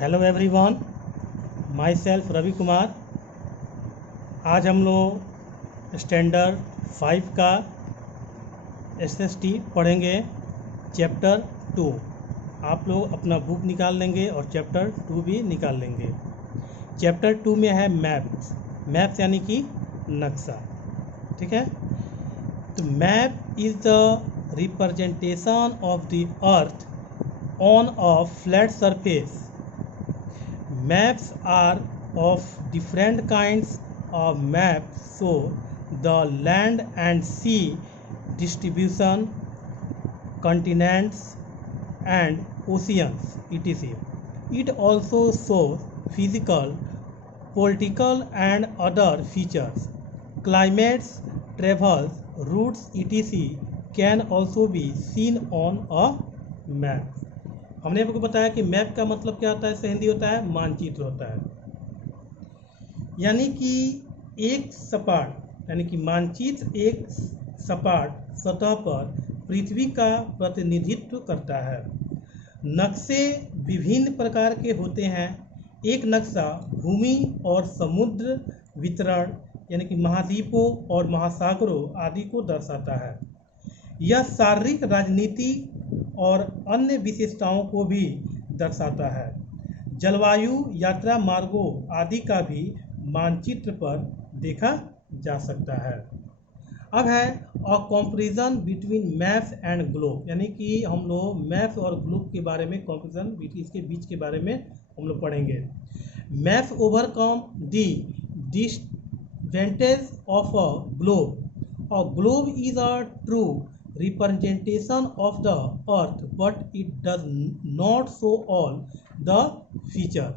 Hello everyone, myself Ravi Kumar. आज हम लोग स्टैंडर्ड 5 का एसएसटी पढ़ेंगे, चैप्टर 2। आप लोग अपना बुक निकाल लेंगे और चैप्टर 2 भी निकाल लेंगे। चैप्टर 2 में है मैप्स। मैप्स यानी कि नक्शा, ठीक है। तो map is the representation of the earth on a flat surface. Maps are of different kinds of maps, so the land and sea distribution, continents and oceans, etc. It also shows physical, political and other features. Climates, travels, routes, etc. can also be seen on a map. हमने आपको बताया कि map का मतलब क्या होता है। इससे हिंदी होता है मानचित्र होता है, यानी कि एक सपाट यानी कि मानचित्र एक सपाट सतह पर पृथ्वी का प्रतिनिधित्व करता है। नक्शे विभिन्न प्रकार के होते हैं। एक नक्शा भूमि और समुद्र वितरण यानी कि महाद्वीपों और महासागरों आदि को दर्शाता है। यह शारीरिक, राजनीति और अन्य विशेषताओं को भी दर्शाता है। जलवायु, यात्रा मार्गों आदि का भी मानचित्र पर देखा जा सकता है। अब है a comparison between maps and globe, यानी कि हम लोग मैप्स और ग्लोब के बारे में कंपैरिजन, इसके बीच के बारे में हम लोग पढ़ेंगे। Maps overcome the disadvantage of a globe. A globe is a true representation of the earth, but it does not show all the features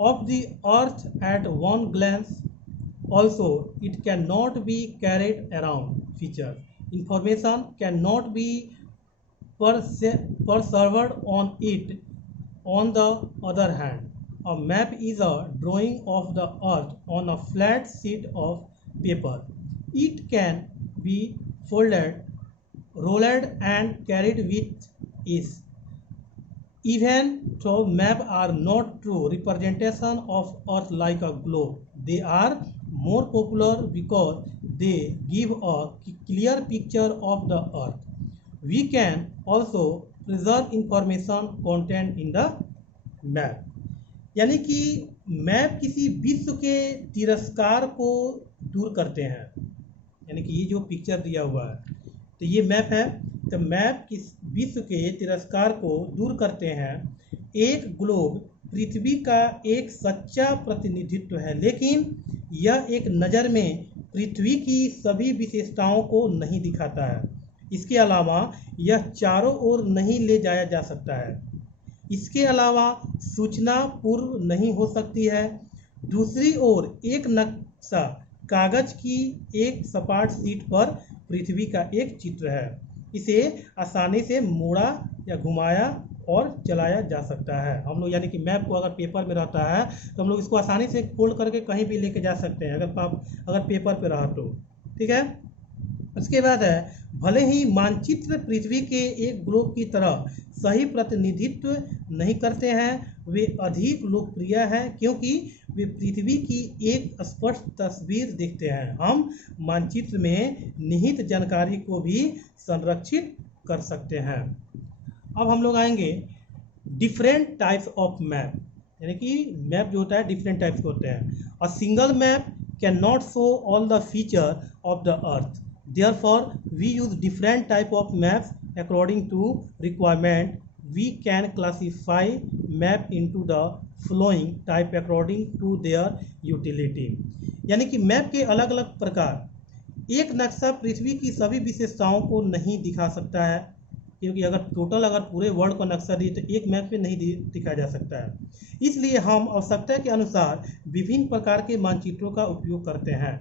of the earth at one glance. Also, it cannot be carried around. Features information cannot be preserved on it. On the other hand, a map is a drawing of the earth on a flat sheet of paper. It can be folded, rolled and carried with ease. Even though maps are not true representation of Earth like a globe, they are more popular because they give a clear picture of the Earth. We can also preserve information contained in the map. यानी कि map किसी विश्व के तिरस्कार को दूर करते हैं। यानी कि ये जो पिक्चर दिया हुआ है तो ये मैप है। तो मैप किस विश्व के तिरस्कार को दूर करते हैं। एक ग्लोब पृथ्वी का एक सच्चा प्रतिनिधित्व है, लेकिन यह एक नज़र में पृथ्वी की सभी विशेषताओं को नहीं दिखाता है। इसके अलावा यह चारों ओर नहीं ले जाया जा सकता है। इसके अलावा सूचना पूर्व नहीं हो सकती है। दूसरी ओर एक नक्शा कागज की एक सपाट शीट पर पृथ्वी का एक चित्र है। इसे आसानी से मोड़ा या घुमाया और चलाया जा सकता है। हम लोग यानी कि मैप को अगर पेपर में रहता है तो हम लोग इसको आसानी से फोल्ड करके कहीं भी लेके जा सकते हैं, अगर पेपर पे रहा तो, ठीक है। उसके बाद है, भले ही मानचित्र पृथ्वी के एक ग्लोब की तरह सही प्रतिनिधित्व नहीं करते हैं, वे अधिक लोकप्रिय हैं क्योंकि वे पृथ्वी की एक स्पष्ट तस्वीर देखते हैं। हम मानचित्र में निहित जानकारी को भी संरक्षित कर सकते हैं। अब हम लोग आएंगे डिफरेंट टाइप्स ऑफ मैप, यानी कि मैप जो होता है डिफरेंट टाइप्स के होते हैं। A single map can not show all the feature of the earth, therefore we use different type of maps according to requirement. We can classify map into the following type according to their utility. यानी कि map के अलग अलग प्रकार। एक नक्शा पृथ्वी की सभी विशेषताओं को नहीं दिखा सकता है, क्योंकि अगर पूरे वर्ल्ड का नक्शा दिए तो एक मैप में नहीं दिखाया जा सकता है। इसलिए हम आवश्यकता के अनुसार विभिन्न प्रकार के मानचित्रों का उपयोग करते हैं।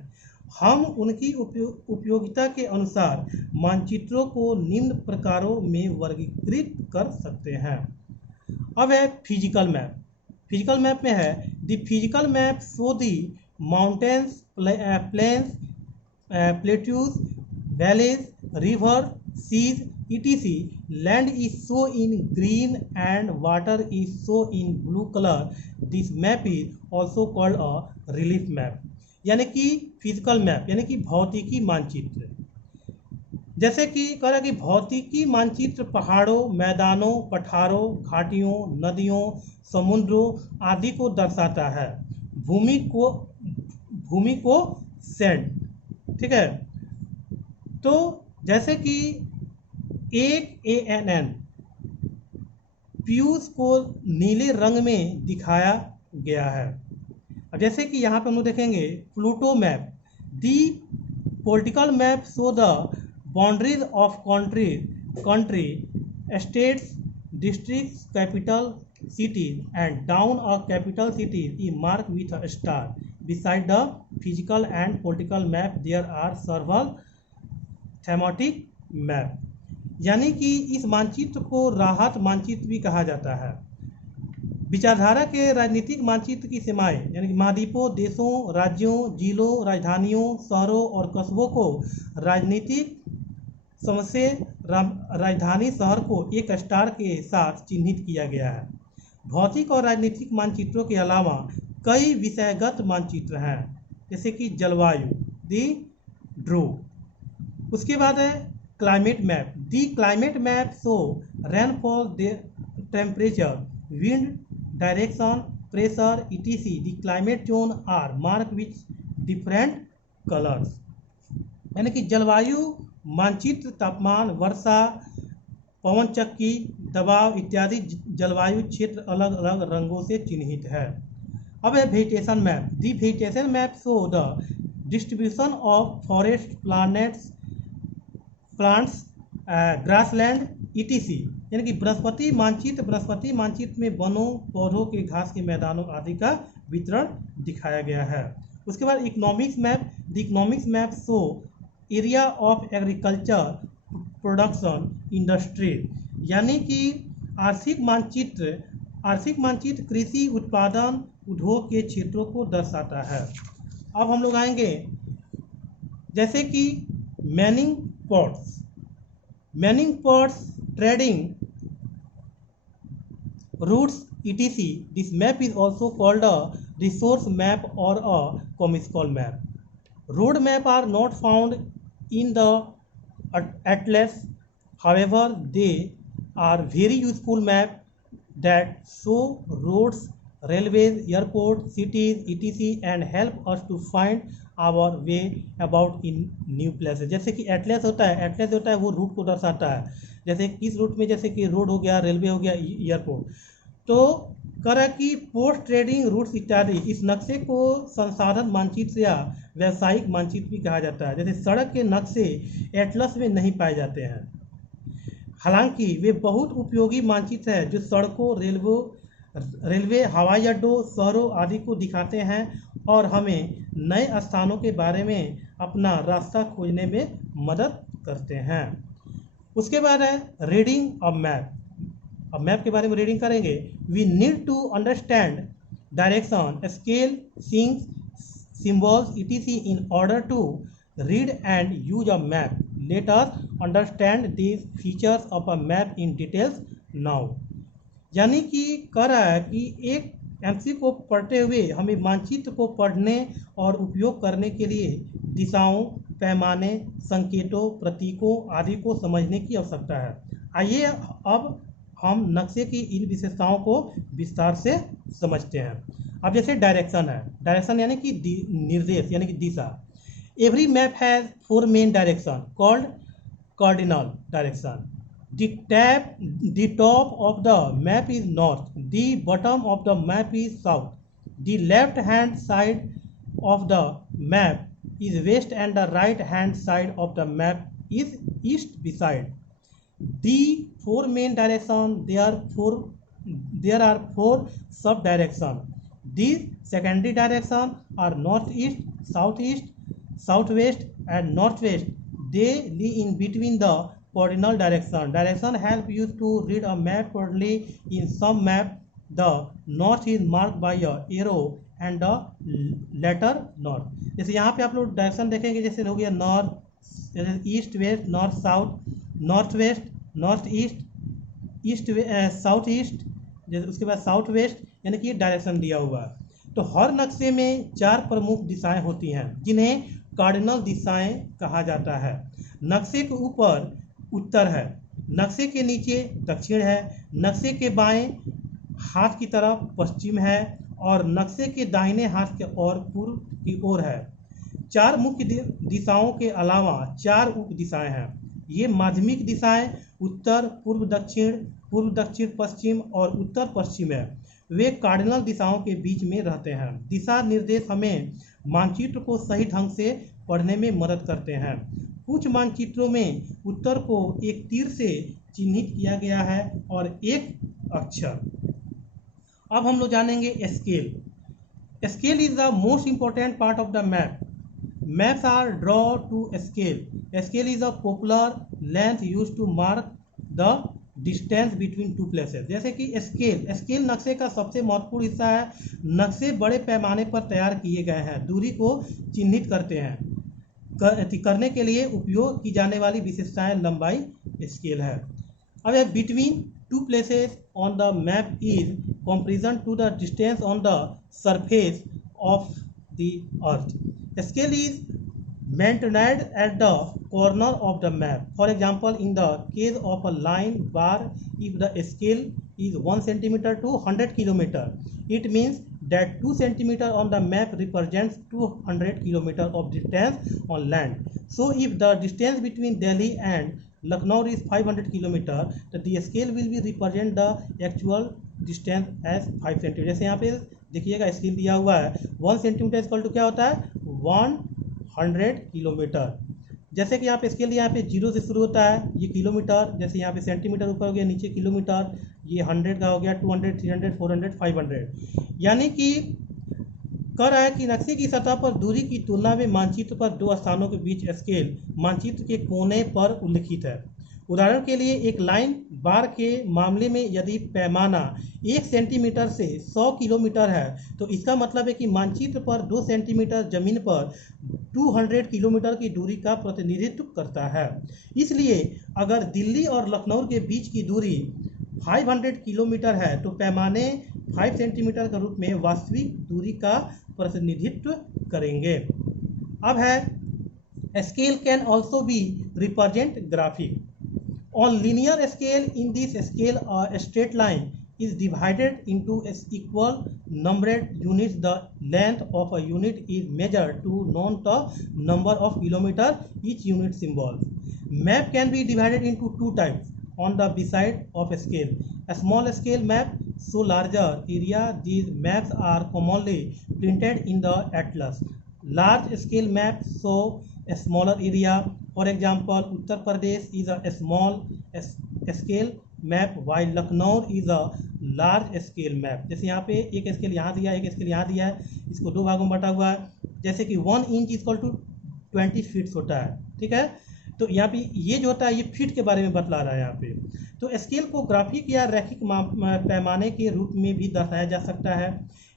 हम उनकी उपयोगिता के अनुसार मानचित्रों को निम्न प्रकारों में वर्गीकृत कर सकते हैं। अब है फिजिकल मैप। फिजिकल मैप में है, the physical map show the mountains, plains, plateaus, valleys, river, seas, etc. Land is shown in green and water is shown in blue color. This map is also called a relief map, यानी कि physical map यानी कि भौतिकी मानचित्र। जैसे कि कह रहा कि भौतिकी मानचित्र पहाड़ों, मैदानों, पठारों, घाटियों, नदियों, समुद्रों आदि को दर्शाता है। भूमि को सैंड, ठीक है। तो जैसे कि एक ANN पीयूष को नीले रंग में दिखाया गया है। अब जैसे कि यहाँ पे हम लोग देखेंगे Pluto map, the political map show the boundaries of country, states, districts, capital cities, and down a capital city is marked with a star. Beside the physical and political map, there are several thematic map. यानी कि इस मानचित्र को राहत मानचित्र भी कहा जाता है। विचारधारा के राजनीतिक मानचित्र की सीमाएं यानी कि महाद्वीपों, देशों, राज्यों, जिलों, राजधानियों, शहरों और कस्बों को राजनीतिक समस्या राजधानी शहर को एक स्टार के साथ चिन्हित किया गया है। भौतिक और राजनीतिक मानचित्रों के अलावा कई विषयगत मानचित्र हैं, जैसे कि जलवायु, दी ध्रुव। उसके बाद है climate map, the climate map show rainfall, temperature, wind direction, pressure etc. The climate zone are mark with different colours, यानी कि जलवायु मानचित्र तापमान, वर्षा, पवन चक्की, दबाव इत्यादि जलवायु क्षेत्र अलग अलग रंगों से चिन्हित है। अब है vegetation map, the vegetation map show the distribution of forest, plants, grassland etc. यानी कि वनस्पति मानचित्र में वनों, पौधों के घास के मैदानों आदि का वितरण दिखाया गया है। उसके बाद economics map, the economics map show area of agriculture, production, industry, यानी कि आर्थिक मानचित्र कृषि, उत्पादन, उद्योग के क्षेत्रों को दर्शाता है। अब हम लोग आएंगे जैसे कि mining ports, trading routes etc. This map is also called a resource map or a comical map. Road map are not found in the atlas, however they are very useful map that show roads, railways, airports, cities etc. and help us to find our way about in new places. जैसे कि Atlas होता है वो root को दर्शाता है, जैसे किस रूट में, जैसे कि रोड हो गया, रेलवे हो गया, एयरपोर्ट। तो करा कि पोस्ट, ट्रेडिंग रूट्स इत्यादि इस नक्शे को संसाधन मानचित्र या व्यावसायिक मानचित्र भी कहा जाता है। जैसे सड़क के नक्शे एटलस में नहीं पाए जाते हैं, हालांकि वे बहुत उपयोगी मानचित्र है जो सड़कों, रेलवे, हवाई अड्डों, शहरों आदि को दिखाते हैं और हमें नए स्थानों के बारे में अपना रास्ता खोजने में मदद करते हैं। उसके बाद है रीडिंग ऑफ मैप। अब मैप के बारे में रीडिंग करेंगे। We need to understand direction, scale, symbols etc. in order to read and use a map. Let us understand these features of a map in details now. यानी कि कह रहा है कि एक MC को पढ़ते हुए हमें मानचित्र को पढ़ने और उपयोग करने के लिए दिशाओं, पैमाने, संकेतों, प्रतीकों आदि को समझने की आवश्यकता है। आइए अब हम नक्शे की इन विशेषताओं को विस्तार से समझते हैं। अब जैसे डायरेक्शन यानी कि निर्देश यानी कि दिशा। Every map has 4 main direction called cardinal direction. The top of the map is north, the bottom of the map is south, the left hand side of the map is west and the right hand side of the map is east beside. The 4 main directions, there are 4 sub directions. These secondary directions are northeast, southeast, southwest and northwest. They lie in between the cardinal direction. Direction help you to read a map properly. In some map, the north is marked by a arrow and the letter north. जैसे यहाँ पे आप लोग direction देखेंगे, जैसे हो गया north, east west, north south, north west, north east, east south east, उसके बाद साउथ वेस्ट, यानी कि डायरेक्शन दिया हुआ है। तो हर नक्शे में 4 प्रमुख दिशाएं होती हैं जिन्हें कार्डिनल दिशाएं कहा जाता है। नक्शे के ऊपर उत्तर है, नक्शे के नीचे दक्षिण है, नक्शे के बाएं हाथ की तरफ पश्चिम है और नक्शे के दाहिने हाथ के और पूर्व की ओर है। 4 मुख्य दिशाओं के अलावा 4 उप दिशाएं हैं। ये माध्यमिक दिशाएं उत्तर पूर्व दक्षिण पश्चिम और उत्तर पश्चिम है। वे कार्डिनल दिशाओं के बीच में रहते हैं। दिशा निर्देश हमें मानचित्र को सही ढंग से पढ़ने में मदद करते हैं। कुछ मानचित्रों में उत्तर को एक तीर से चिन्हित किया गया है और एक अक्षर। अब हम लोग जानेंगे scale. Scale is the most important part of the map. Maps are drawn to scale. Scale is a popular length used to mark the distance between two places. जैसे कि स्केल नक्शे का सबसे महत्वपूर्ण हिस्सा है। नक्शे बड़े पैमाने पर तैयार किए गए हैं, दूरी को चिन्हित करते हैं करने के लिए उपयोग की जाने वाली विशेषताएं लंबाई स्केल है। अब between two places on the map is comparison to the distance on the surface of the earth. Scale is maintained at the corner of the map. For example, in the case of a line bar, if the scale is 1 centimeter to 100 kilometer, it means that 2 centimeter on the map represents 200 kilometer of distance on land. So if the distance between Delhi and Lucknow is 500 kilometer, तो the scale will be represent the actual distance as 5 centimeter. जैसे यहाँ पे देखिएगा scale दिया हुआ है 1 centimetre equal to क्या होता है 100 किलोमीटर। जैसे कि यहाँ पे स्केल यहाँ पे 0 से शुरू होता है, ये किलोमीटर, जैसे यहाँ पे सेंटीमीटर ऊपर हो गया, नीचे किलोमीटर, ये 100 का हो गया, 200, 300, 400, 500। यानी कि कह रहा है कि नक्शे की सतह पर दूरी की तुलना में मानचित्र पर 2 स्थानों के बीच स्केल मानचित्र के कोने पर उल्लिखित है। उदाहरण के लिए एक लाइन बार के मामले में यदि पैमाना 1 सेंटीमीटर से 100 किलोमीटर है तो इसका मतलब है कि मानचित्र पर 2 सेंटीमीटर जमीन पर 200 किलोमीटर की दूरी का प्रतिनिधित्व करता है। इसलिए अगर दिल्ली और लखनऊ के बीच की दूरी 500 किलोमीटर है तो पैमाने 5 सेंटीमीटर के रूप में वास्तविक दूरी का प्रतिनिधित्व करेंगे। अब है scale can also be represent graphic. On linear scale, in this scale, a straight line is divided into equal numbered units. The length of a unit is measured to known the number of kilometer each unit symbol. Map can be divided into 2 types on the beside of a scale. A small scale map show larger area. These maps are commonly printed in the atlas. Large scale maps show a smaller area. For example, Uttar Pradesh is a small scale map while Lucknow is a large scale map. जैसे यहाँ पे एक scale यहाँ दिया है, एक scale यहाँ दिया है, इसको 2 भागों में बटा हुआ है। जैसे कि 1 इंच इक्वल टू 20 फीट होता है, ठीक है। तो यहाँ पे ये जो होता है ये फीट के बारे में बतला रहा है यहाँ पे। तो स्केल को ग्राफिक या रैखिक पैमाने के रूप में भी दर्शाया जा सकता है।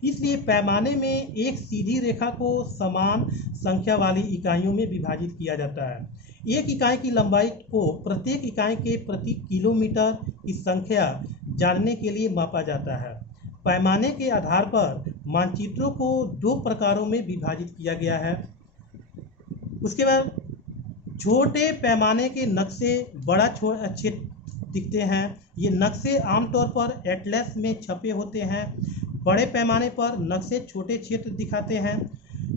इसलिए पैमाने में एक सीधी रेखा को समान संख्या वाली इकाइयों में विभाजित किया जाता है। एक इकाई की लंबाई को प्रत्येक इकाई के प्रति किलोमीटर की संख्या जानने के लिए मापा जाता है। पैमाने के आधार पर मानचित्रों को 2 प्रकारों में विभाजित किया गया है। उसके बाद छोटे पैमाने के नक्शे बड़ा अच्छे दिखते हैं। ये नक्शे आमतौर पर एटलस में छपे होते हैं। बड़े पैमाने पर नक्शे छोटे क्षेत्र दिखाते हैं।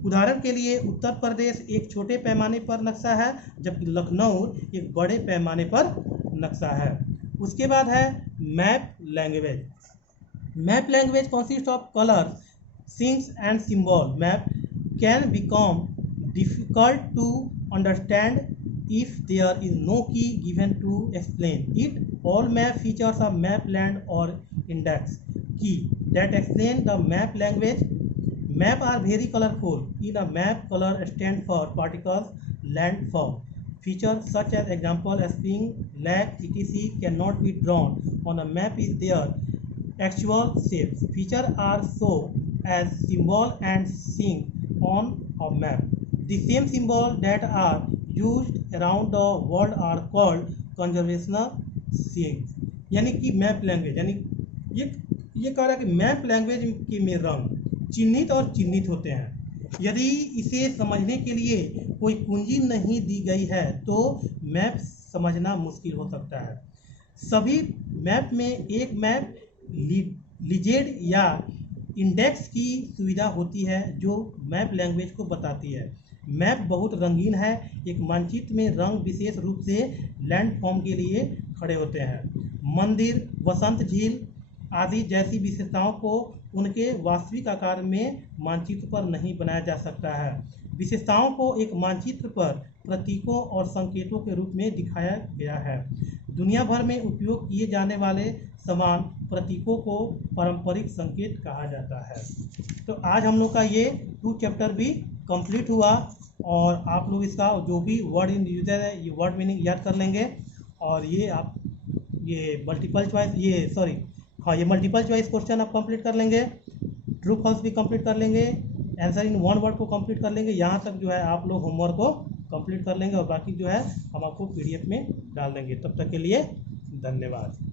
उदाहरण के लिए उत्तर प्रदेश एक छोटे पैमाने पर नक्शा है जबकि लखनऊ एक बड़े पैमाने पर नक्शा है। उसके बाद है map language. Map language consists of colors, signs and symbol. Map can become difficult to understand if there is no key given to explain it. All map features a map land or index key that explain the map language. Maps are very colorful. In a map, color stands for particles, land form. Features such as example spring, lake, etc. cannot be drawn on a map is their actual shapes. Features are shown as symbol and sign on a map. The same symbols that are used around the world are called conservational seeing, यानी कि map language, यानी ये कह रहा है कि map language के में रंग चिन्हित और चिन्हित होते हैं। यदि इसे समझने के लिए कोई कुंजी नहीं दी गई है तो मैप समझना मुश्किल हो सकता है। सभी मैप में एक मैप लिजेड या इंडेक्स की सुविधा होती है जो मैप लैंग्वेज को बताती है। मैप बहुत रंगीन है। एक मानचित्र में रंग विशेष रूप से लैंडफॉर्म के लिए खड़े होते हैं। मंदिर, वसंत झील आदि जैसी विशेषताओं को उनके वास्तविक आकार में मानचित्र पर नहीं बनाया जा सकता है। विशेषताओं को एक मानचित्र पर प्रतीकों और संकेतों के रूप में दिखाया गया है। दुनिया भर में उपयोग किए जाने वाले समान प्रतीकों को पारंपरिक संकेत कहा जाता है। तो आज हम लोग का ये 2 चैप्टर भी कंप्लीट हुआ और आप लोग इसका जो भी वर्ड इन यूजर है ये वर्ड मीनिंग याद कर लेंगे। और ये मल्टीपल चॉइस क्वेश्चन आप कंप्लीट कर लेंगे। ट्रू फॉल्स भी कंप्लीट कर लेंगे। आंसर इन 1 वर्ड को कंप्लीट कर लेंगे। यहाँ तक जो है आप लोग होमवर्क को कंप्लीट कर लेंगे और बाकी जो है हम आपको PDF में डाल देंगे। तब तक के लिए धन्यवाद।